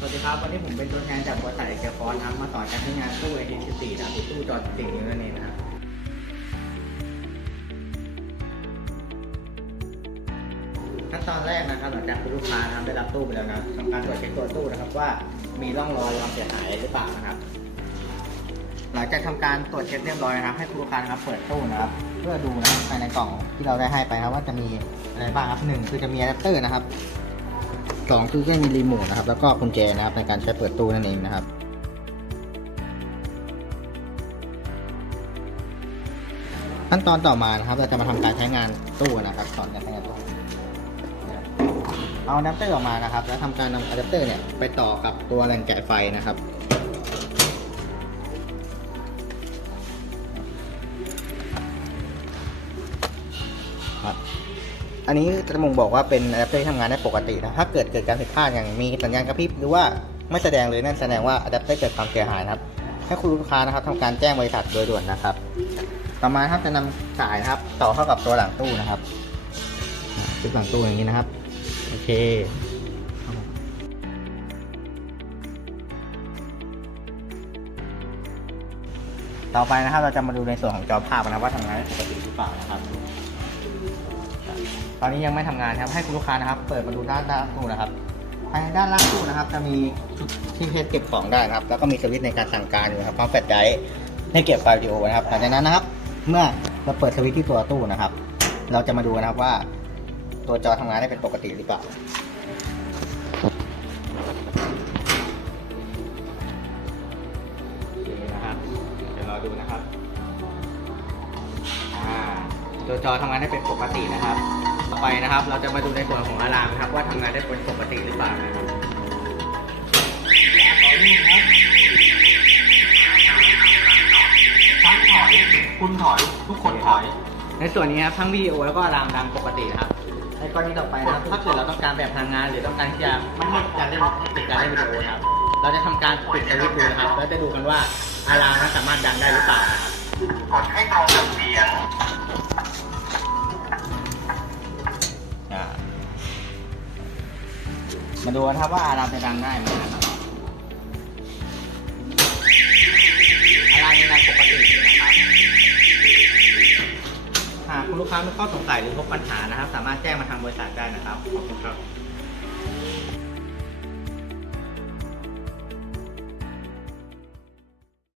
สวัสดีครับ วันนี้ผมเป็นตัวแทนจากบริษัทเอกฟอนครับ มาสอนการใช้งานตู้ AT14 นะครับตู้จอดติ่งนี้นั่นเองนะครับขั้นตอนแรกนะครับหลังจากคุณลูกค้านะครับได้รับตู้ไปแล้วนะทำการตรวจเช็คตัวตู้นะครับว่ามีร่องรอยความเสียหายหรือเปล่านะครับ หลังจากทำการตรวจเช็คเรียบร้อยนะครับ ให้คุณลูกค้านะครับเปิดตู้นะครับ เพื่อดูนะภายในกล่องที่เราได้ให้ไปนะครับว่าจะมีอะไรบ้างครับหนึ่งคือจะมีอะแดปเตอร์นะครับ สองคือจะมีรีโมทนะครับ แล้วก็กุญแจนะครับในการใช้เปิดตู้นั่นเองนะครับขั้นตอนต่อมานะครับ เราจะมาทำการใช้งานตู้นะครับสอนการใช้งานตู้เอาอะแดปเตอร์ออกมานะครับ แล้วทำการนำอะแดปเตอร์เนี่ยไปต่อกับตัวแหล่งจ่ายไฟนะครับครับ อันนี้จะบ่งบอกว่าเป็นอะแดปเตอร์ที่ทำงานได้ปกตินะถ้าเกิดเกิดการผิดพลาดอย่างมีสัญญาณกระพริบหรือว่าไม่แสดงเลยนั่นแสดงว่าอะแดปเตอร์เกิดความเสียหายนะครับให้คุณลูกค้านะครับทำการแจ้งบริษัทโดยด่วนนะครับ ต่อมาครับจะนำสายนะครับ ต่อเข้ากับตัวหลังตู้นะครับชุดหลังตู้อย่างนี้นะครับโอเคต่อไปนะครับเราจะมาดูในส่วนของจอภาพนะว่าทำงานได้ปกติหรือเปล่านะครับ ตอนนี้ยังไม่ทำงานครับให้คุณลูกค้านะครับ เปิดมาดูด้านด้านตู้นะครับภายในด้านล่างตู้นะครับ จะมีจุดที่เพจเก็บของได้นะครับ แล้วก็มีสวิตช์ในการสั่งการอยู่นะครับพร้อมแฟลชไดรฟ์ให้เก็บไฟล์วิดีโอนะครับหลังจากนั้นนะครับ เมื่อเราเปิดสวิตช์ที่ตัวตู้นะครับ เราจะมาดูนะครับว่า ตัวจอทำงานได้เป็นปกติหรือเปล่าเคนะครับเดี๋ยวรอดูนะครับ ตัวจอทำงานได้เป็นปกตินะครับ ต่อไปนะครับ เราจะมาดูในส่วนของอะลามนะครับว่าทำงานได้เป็นปกติหรือเปล่านะครับทั้งถอยคุณถอยทุกคนถอย ในส่วนนี้ครับทั้งวิดีโอแล้วก็อะลามดังปกตินะครับในกรณีต่อไปนะครับ ถ้าเกิดเราต้องการแบบพลังงาน หรือต้องการที่จะไม่ให้การเล่นติดการเล่นวิดีโอนะครับ เราจะทำการปิดสวิตช์ดูนะครับแล้วจะดูกันว่าอะลามนั้นสามารถดังได้หรือเปล่านะครับกดให้ตรงกับเสียง มาดูนะครับว่าอะลามจะดังได้ไหมนะครับอะลามยังดังปกติอยู่นะครับ หากคุณลูกค้ามีข้อสงสัยหรือพบปัญหานะครับ สามารถแจ้งมาทางบริษัทได้นะครับ ขอบคุณครับ